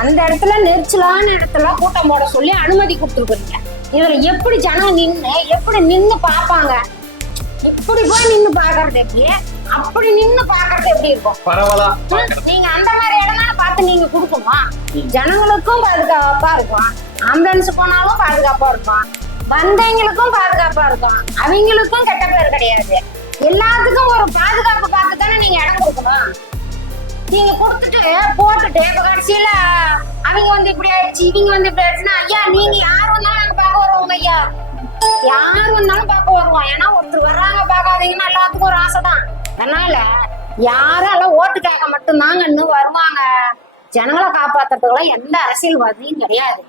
அந்த இடத்துல நெரிச்சலான இடத்துல கூட்டம் போட சொல்லி அனுமதி கொடுத்துருக்கீங்க. இதுல எப்படி ஜனம் நின்னு எப்படி நின்னு பாப்பாங்க இப்படி போய் நின்னு பாக்குறது எப்படி? அப்படி நின்னு பாக்குறது எப்படி இருக்கும்? நீங்க அந்த மாதிரி இடம்லாம் பார்த்து நீங்க கொடுக்குமா ஜனங்களுக்கும் பாதுகாப்பா இருக்கும். ஆம்புலன்ஸ் போனாலும் பாதுகாப்பா இருக்கும். வந்தவங்களுக்கும் பாதுகாப்பா இருக்கும். அவங்களுக்கும் கெட்ட பேர் கிடையாது. எல்லாத்துக்கும் ஒரு நீங்க கொடுத்துட்டு போட்டுட்டு இப்ப கடைசியில அவங்க வந்து இப்படி ஆயிடுச்சு இவங்க வந்து இப்படி ஆயிடுச்சுன்னா ஐயா நீங்க யார் வந்தாலும் நாங்க பார்க்க வருவோம் ஐயா. யார் வந்தாலும் பார்க்க வருவோம். ஏன்னா ஒருத்தர் வர்றாங்க பார்க்காதீங்கன்னா எல்லாத்துக்கும் ஒரு ஆசை தான் அதனால யாரால ஓட்டு கேட்க மட்டும்தாங்க இன்னும் வருவாங்க. ஜனங்களை காப்பாத்துறதுக்குலாம் எந்த அரசியல்வாதியும் கிடையாது.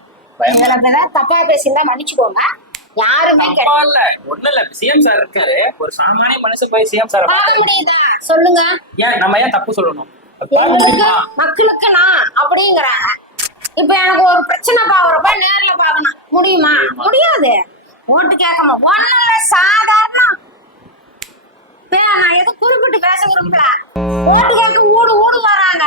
தப்பா பேசியிருந்தா மன்னிச்சுக்கோங்க. யாருமே பரவாயில்ல ஒண்ணும் இல்ல. சிஎம் சார் இருக்காரு. ஒரு சாமானிய மனுஷன் போய் சிஎம் சார் பார்க்க முடியுதா? சொல்லுங்க. ஏன் நம்ம ஏன் தப்பு சொல்லணும்? மக்களுக்கு நான் அப்படிங்கிறாங்க. இப்ப எனக்கு ஒரு பிரச்சனை பாக்குறப்ப நேர்ல பார்க்கணும் முடியுமா? முடியாது. ஓட்டு கேட்காம. ஒண்ணுல சாதாரணம் பே- நான் எதுவும் குறிப்பிட்டு பேச விரும்பல. ஓட்டு கேட்க ஊடு ஊடு வராங்க.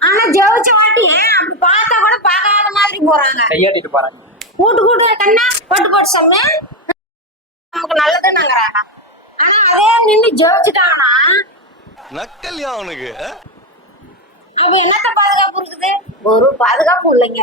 ஆனா ஜெயிச்ச வாட்டி அப்படி பார்த்தா கூட பார்க்காத மாதிரி போறாங்க. கையாட்டிட்டு போறாங்க. கூட்டு கூட்டு கண்ணா போட்டு போட்டு சொன்ன நமக்கு நல்லதுன்னுங்கிறாங்க. ஆனா அதே நின்னு ஜெயிச்சுட்டாங்கன்னா நக்கல்யா அவனுக்கு அப்ப என்னத்த பாதுகாப்பு இருக்குது? ஒரு பாதுகாப்பு இல்லைங்க.